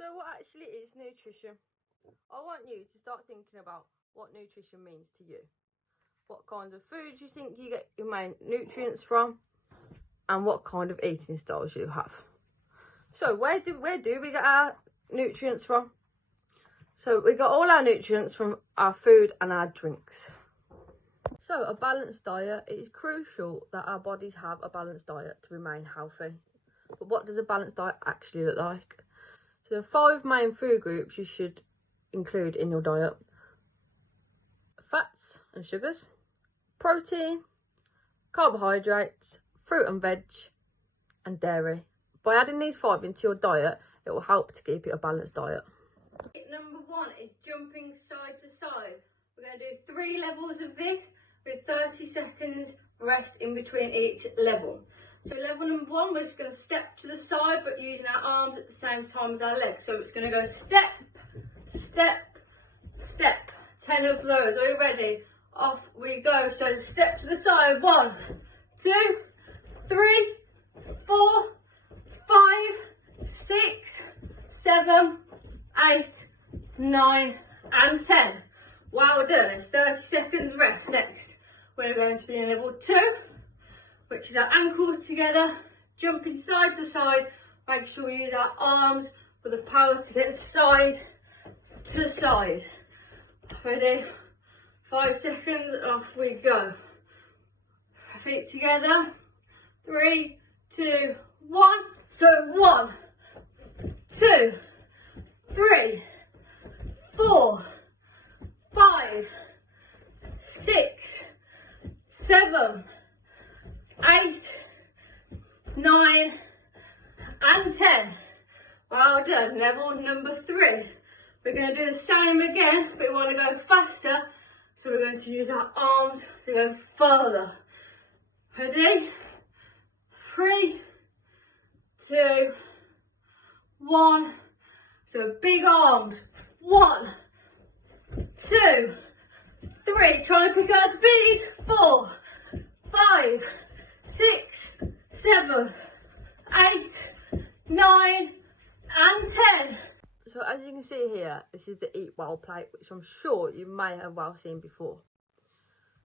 So what actually is nutrition? I want you to start thinking about what nutrition means to you. What kind of foods you think you get your main nutrients from, and what kind of eating styles you have. So where do we get our nutrients from? So we got all our nutrients from our food and our drinks. So a balanced diet, it is crucial that our bodies have a balanced diet to remain healthy. But what does a balanced diet actually look like? So there are 5 main food groups you should include in your diet: fats and sugars, protein, carbohydrates, fruit and veg, and dairy. By adding these 5 into your diet, it will help to keep it a balanced diet. Number 1 is jumping side to side. We're going to do 3 levels of this with 30 seconds rest in between each level. So level number 1, we're just going to step to the side but using our arms at the same time as our legs. So it's going to go step, step, step. 10 of those. Are you ready? Off we go. So step to the side. 1, 2, 3, 4, 5, 6, 7, 8, 9 and 10. Well done. It's 30 seconds rest. Next we're going to be in level 2, which is our ankles together, jumping side to side. Make sure we use our arms for the power to get side to side. Ready? 5 seconds, off we go. Feet together. 3, 2, 1. So 1, 2, 3, 4, 5, 6, 7, 8, 9 and 10. Well done. Level number 3. We're going to do the same again, but we want to go faster, so we're going to use our arms to go further. Ready? 3, 2, 1. So big arms. 1, 2, 3. Try and pick up speed. 4, 5, 6, 7, 8, 9 and 10. So as you can see here, this is the Eat Well plate, which I'm sure you may have well seen before.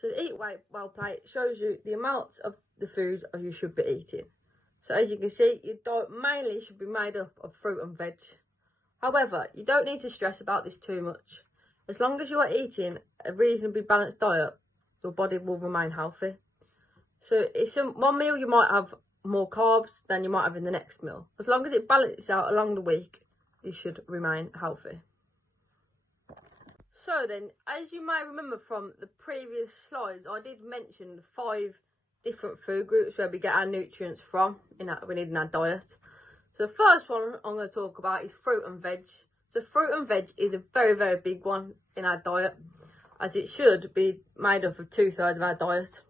So the Eat Well plate shows you the amounts of the foods you should be eating. So as you can see, your diet mainly should be made up of fruit and veg. However, you don't need to stress about this too much. As long as you are eating a reasonably balanced diet, your body will remain healthy. So it's one meal you might have more carbs than you might have in the next meal. As long as it balances out along the week, you should remain healthy. So then, as you may remember from the previous slides, I did mention the 5 different food groups where we get our nutrients from we need in our diet. So the first one I'm going to talk about is fruit and veg. So fruit and veg is a very, very big one in our diet, as it should be made up of 2/3 of our diet.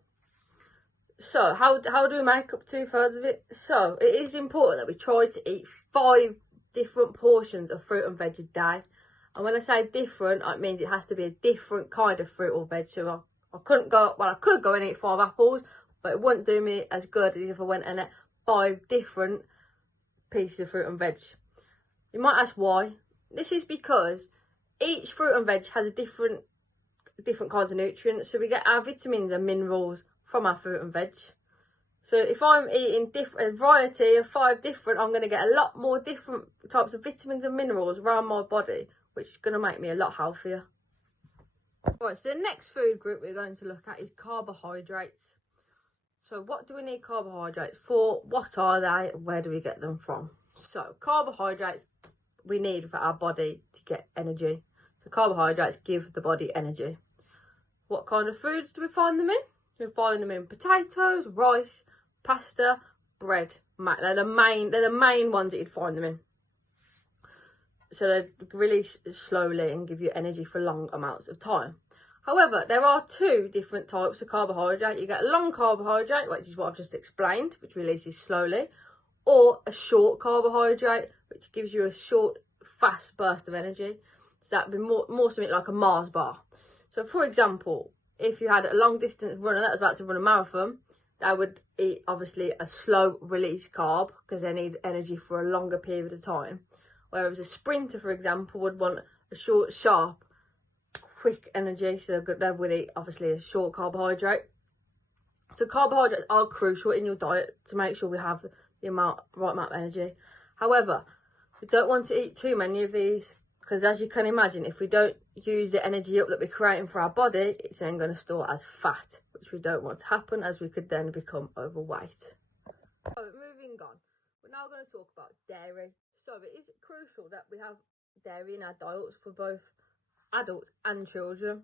So how do we make up 2/3 of it? So it is important that we try to eat 5 different portions of fruit and veg a day. And when I say different, it means it has to be a different kind of fruit or veg. So I could go and eat 5 apples, but it wouldn't do me as good as if I went and ate 5 different pieces of fruit and veg. You might ask why. This is because each fruit and veg has a different kinds of nutrients. So we get our vitamins and minerals from our fruit and veg. So if I'm eating a variety of 5 different, I'm going to get a lot more different types of vitamins and minerals around my body, which is going to make me a lot healthier. Right, so the next food group we're going to look at is carbohydrates. So what do we need carbohydrates for? What are they? Where do we get them from? So carbohydrates we need for our body to get energy. So carbohydrates give the body energy. What kind of foods do we find them in? We find them in potatoes, rice, pasta, bread. They're the main ones that you'd find them in. So they release slowly and give you energy for long amounts of time. However, there are 2 different types of carbohydrate. You get a long carbohydrate, which is what I've just explained, which releases slowly, or a short carbohydrate, which gives you a short, fast burst of energy. So that would be more something like a Mars bar. So for example, if you had a long distance runner that was about to run a marathon, they would eat obviously a slow release carb because they need energy for a longer period of time. Whereas a sprinter, for example, would want a short, sharp, quick energy. So they would eat, obviously, a short carbohydrate. So carbohydrates are crucial in your diet to make sure we have the right amount of energy. However, we don't want to eat too many of these, because as you can imagine, if we don't use the energy up that we're creating for our body, it's then going to store as fat, which we don't want to happen, as we could then become overweight. So moving on, we're now going to talk about dairy. So it is crucial that we have dairy in our diets for both adults and children.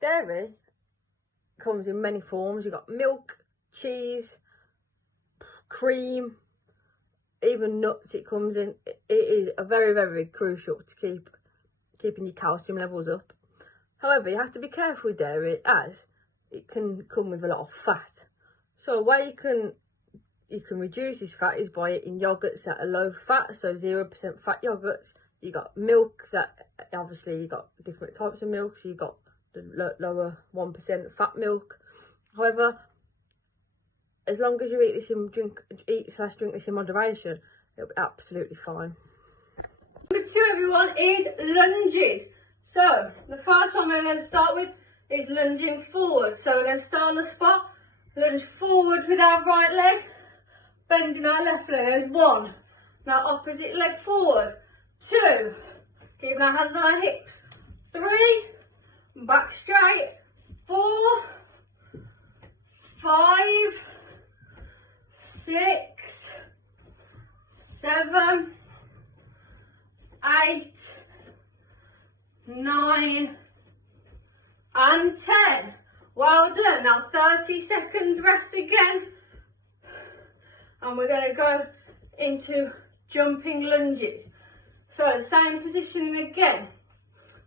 Dairy comes in many forms. You've got milk, cheese, cream, even nuts it comes in. It is a very, very crucial to keeping your calcium levels up. However, you have to be careful with dairy, as it can come with a lot of fat. So a way you can reduce this fat is by eating yogurts that are low fat, so 0% fat yogurts. You got milk that, obviously you got different types of milk, so you got the lower 1% fat milk. However, as long as you drink this in moderation, it'll be absolutely fine. Number 2, everyone, is lunges. So the first one we're going to start with is lunging forward. So we're going to start on the spot, lunge forward with our right leg, bending our left leg as 1. Now opposite leg forward, 2, keeping our hands on our hips, 3, back straight, 4, 5, 6, 7, 8, 9, and 10. Well done. Now 30 seconds rest again. And we're going to go into jumping lunges. So the same position again.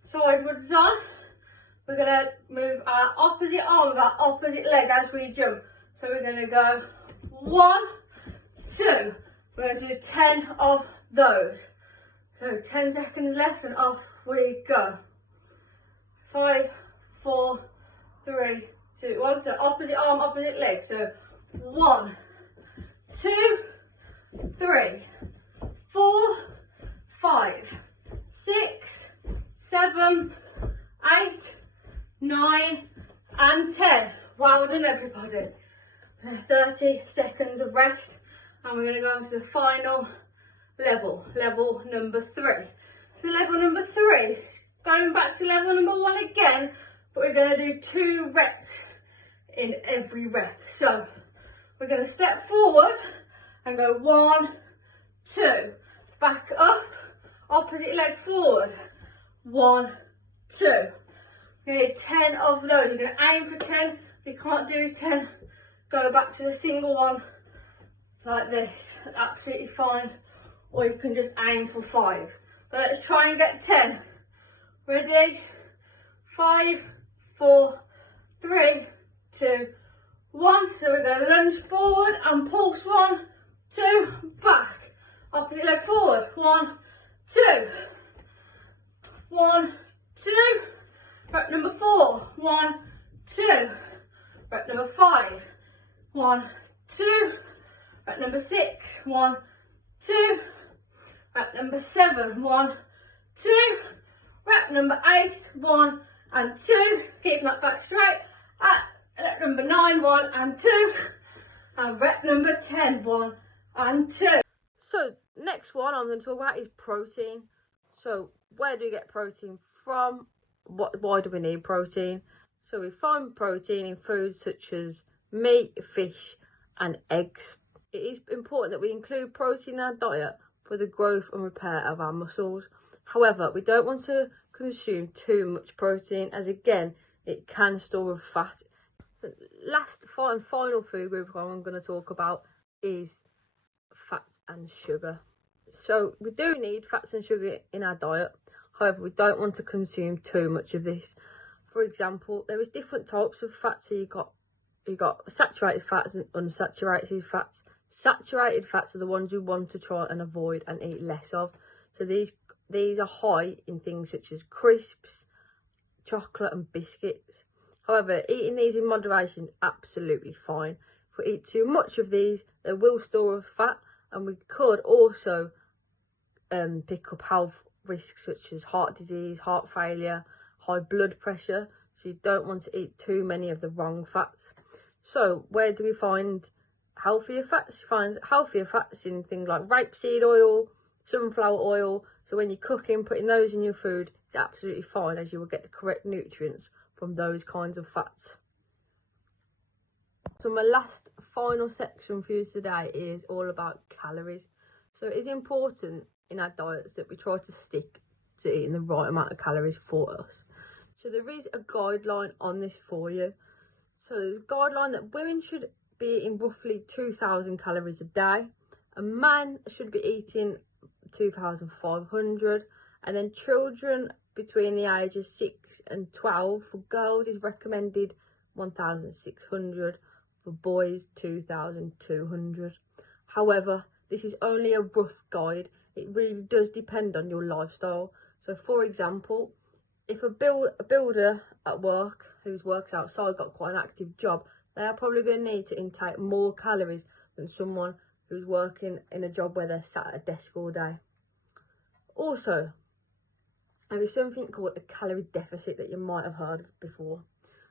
Sideways on. We're going to move our opposite arm with our opposite leg as we jump. So we're going to go 1, 2. We're going to do 10 of those. So 10 seconds left and off we go. 5, 4, 3, 2, 1. So opposite arm, opposite leg. So 1, 2, 3, 4, 5, 6, 7, 8, 9, and 10. Well done, everybody. 30 seconds of rest, and we're going to go on to the final level number 3. So level number 3, going back to level number 1 again, but we're going to do 2 reps in every rep. So we're going to step forward and go 1, 2, back up, opposite leg forward, 1, 2. You're going to do 10 of those. You're going to aim for 10. If you can't do 10, go back to the single one like this. That's absolutely fine. Or you can just aim for 5. But let's try and get 10. Ready? 5, 4, 3, 2, 1. So we're going to lunge forward and pulse. 1, 2, back. Opposite leg forward. 1, 2. 1, 2. Rep number 4. 1, 2. Rep number 5. 1, 2. Rep number 6. 1, 2. Rep number 7. 1, 2. Rep number 8. 1 and 2. Keep that back straight. At rep number 9. 1 and 2. And rep number 10. 1 and 2. So next one I'm going to talk about is protein. So where do we get protein from? Why do we need protein? So we find protein in foods such as meat, fish and eggs. It is important that we include protein in our diet for the growth and repair of our muscles. However, we don't want to consume too much protein, as again, it can store with fat. The last and final food group I'm going to talk about is fats and sugar. So we do need fats and sugar in our diet. However, we don't want to consume too much of this. For example, there is different types of fats. So you've got saturated fats and unsaturated fats. Saturated fats are the ones you want to try and avoid and eat less of. So these are high in things such as crisps, chocolate and biscuits. However, eating these in moderation is absolutely fine. If we eat too much of these, they will store with fat, and we could also pick up health risks such as heart disease, heart failure, high blood pressure. So you don't want to eat too many of the wrong fats. So where do we find healthier fats? You find healthier fats in things like rapeseed oil, sunflower oil. So when you're cooking, putting those in your food, it's absolutely fine, as you will get the correct nutrients from those kinds of fats. So my last final section for you today is all about calories. So it is important in our diets that we try to stick to eating the right amount of calories for us. So there is a guideline on this for you. So there's a guideline that women should be eating roughly 2,000 calories a day. A man should be eating 2,500. And then children between the ages 6 and 12 for girls is recommended 1,600. For boys 2,200. However, this is only a rough guide. It really does depend on your lifestyle. So for example, if a builder at work who works outside, got quite an active job, they are probably going to need to intake more calories than someone who's working in a job where they're sat at a desk all day. Also, there is something called a calorie deficit that you might have heard of before.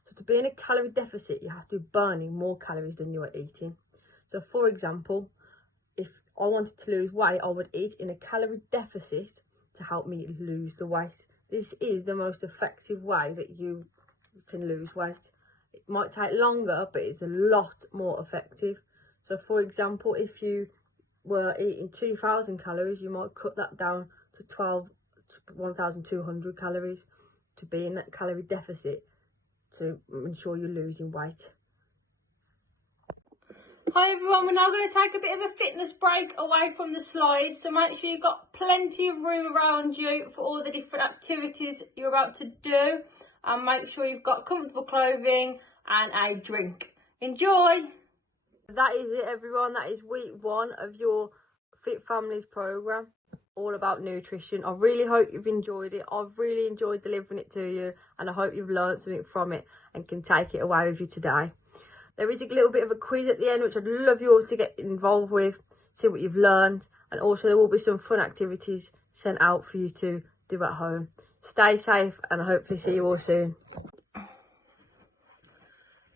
So to be in a calorie deficit, you have to be burning more calories than you are eating. So for example, if I wanted to lose weight, I would eat in a calorie deficit to help me lose the weight. This is the most effective way that you can lose weight. It might take longer, but it's a lot more effective. So for example, if you were eating 2,000 calories, you might cut that down to 1,200 calories to be in that calorie deficit to ensure you're losing weight. Hi everyone, we're now going to take a bit of a fitness break away from the slides, so make sure you've got plenty of room around you for all the different activities you're about to do, and make sure you've got comfortable clothing and a drink. Enjoy! That is it everyone, that is week 1 of your Fit Families programme, all about nutrition. I really hope you've enjoyed it. I've really enjoyed delivering it to you, and I hope you've learned something from it and can take it away with you today. There is a little bit of a quiz at the end, which I'd love you all to get involved with, see what you've learned, and also there will be some fun activities sent out for you to do at home. Stay safe, and I hopefully see you all soon.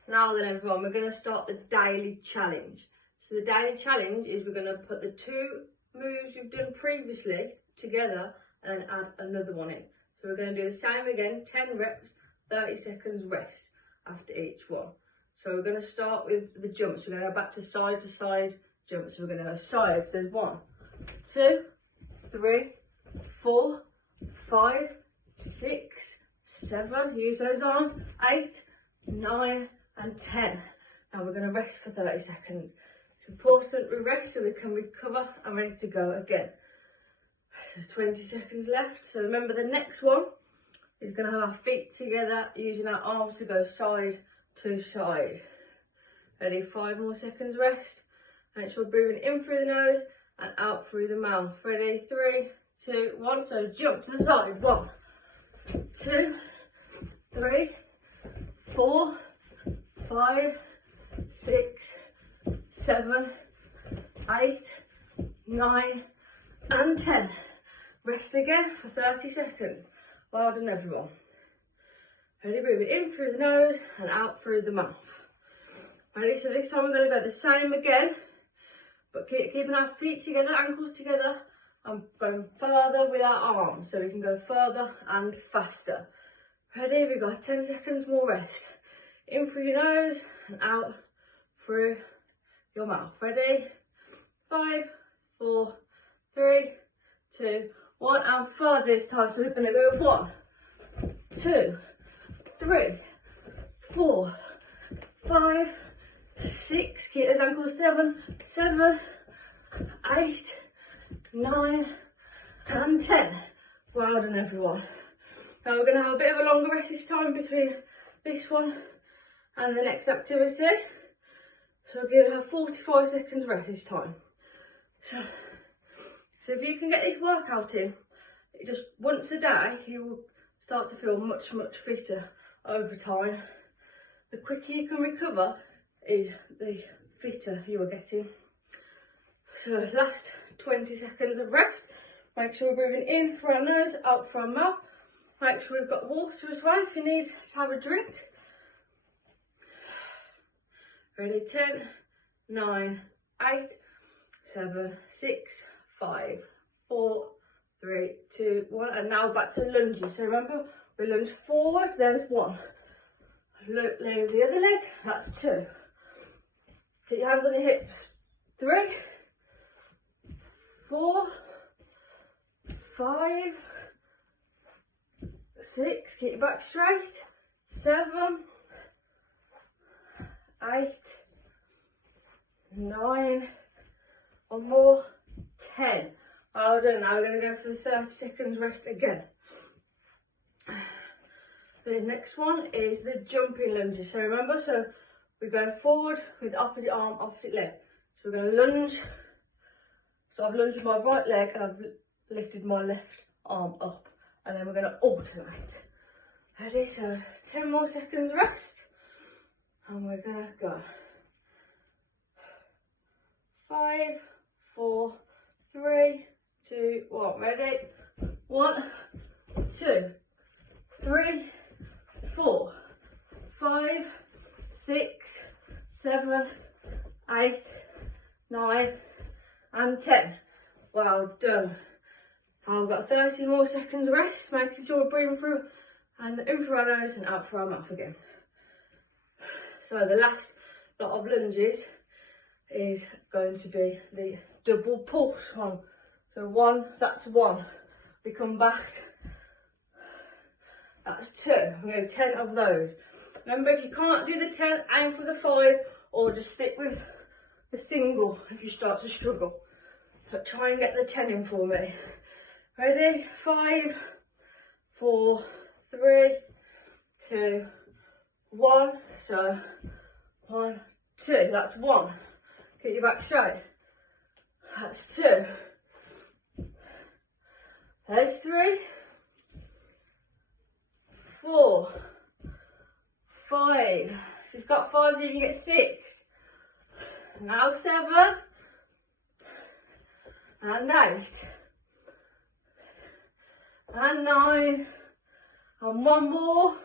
Now then everyone, we're going to start the daily challenge. So the daily challenge is we're going to put the 2 moves we've done previously together and then add another one in. So we're going to do the same again, 10 reps, 30 seconds rest after each one. So we're going to start with the jumps. We're going to go back to side jumps. So we're going to go sides. So 1, 2, 3, 4, 5, 6, 7. Use those arms. 8, 9, and 10. Now we're going to rest for 30 seconds. It's important we rest so we can recover and ready to go again. So 20 seconds left. So remember, the next one is going to have our feet together, using our arms to go side to side. Ready? 5 more seconds rest. Make sure we're breathing in through the nose and out through the mouth. Ready? 3, 2, 1. So jump to the side. 1, 2, 3, 4, 5, 6, 7, 8, 9, and 10. Rest again for 30 seconds. Well done everyone. Ready, breathing in through the nose and out through the mouth. Ready, so this time we're going to go the same again, but keeping our feet together, ankles together, and going further with our arms, so we can go further and faster. Ready, we've got 10 seconds more rest. In through your nose and out through your mouth. Ready? 5, 4, 3, 2, 1, and further this time. So we're going to go 1, 2, 3, 4, 5, 6. Keep those ankles 7, 8, 9, and 10. Well done everyone. Now we're going to have a bit of a longer rest this time between this one and the next activity. So we're going to have 45 seconds rest this time. So if you can get this workout in just once a day, you will start to feel much fitter over time. The quicker you can recover is the fitter you are getting. So last 20 seconds of rest. Make sure we're breathing in through our nose, out through our mouth. Make sure we've got water as well if you need to have a drink. Ready, 10, 9, 8, 7, 6, 5, 4, 3, 2, 1. And now back to lunges. So remember, we lunge forward, there's 1. Leave the other leg, that's 2. Put your hands on your hips. 3, 4, 5, 6, keep your back straight, 7, 8, 9, one more, 10. Well done. Now we're going to go for the 30 seconds rest again. The next one is the jumping lunges. So remember, we're going forward with opposite arm, opposite leg. So we're going to lunge. So I've lunged my right leg and I've lifted my left arm up. And then we're going to alternate. Ready? So 10 more seconds rest. And we're going to go. 5, 4, 3, 2, 1. Ready? 1, 2, 3, 4, 5, 6, 7, 8, 9, and 10. Well done. I've got 30 more seconds rest, making sure we're breathing through and in through our nose and out through our mouth again. So the last lot of lunges is going to be the double pulse one. So 1, that's 1. We come back, that's 2. We do 10 of those. Remember, if you can't do the 10, aim for the 5, or just stick with the single if you start to struggle. But try and get the 10 in for me. Ready? 5, 4, 3, 2, 1. So 1, 2. That's 1. Get your back straight. That's 2. There's 3, 4, 5. If you've got 5s, you can get 6. Now 7 and 8 and 9 and one more,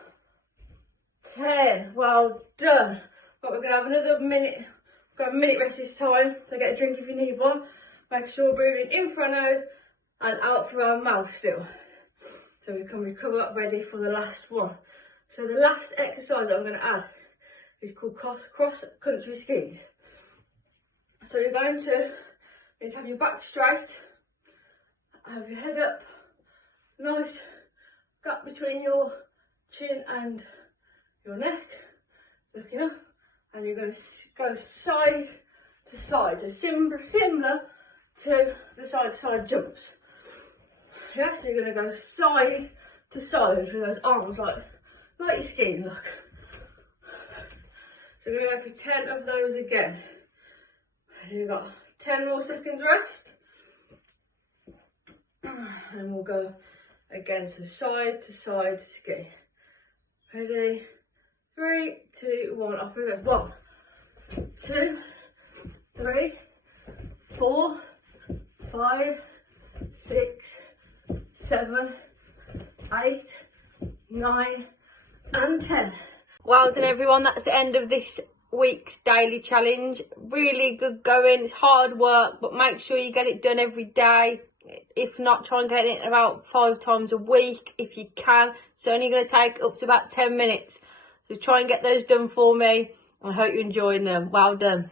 10. Well done. But we're going to have another minute. We've got a minute rest this time, so get a drink if you need one. Make sure we're breathing in through our nose and out through our mouth still. So we can recover ready for the last one. So the last exercise that I'm going to add is called cross-country skis. So you're going to need to have your back straight, have your head up, nice gap between your chin and your neck, looking up, and you're going to go side to side, so similar to the side to side jumps. Yeah, so you're going to go side to side with those arms like you're skiing, look. So we're going to go for 10 of those again. You've got 10 more seconds rest. And we'll go again, so side to side ski. Ready? 3, 2, 1, off we go. 1, 2, 3, 4, 5, 6, 7, 8, 9, and 10. Well done everyone, that's the end of this week's daily challenge. Really good going. It's hard work, but make sure you get it done every day. If not, try and get it about 5 times a week if you can. It's only going to take up to about 10 minutes. So try and get those done for me. I hope you're enjoying them. Well done.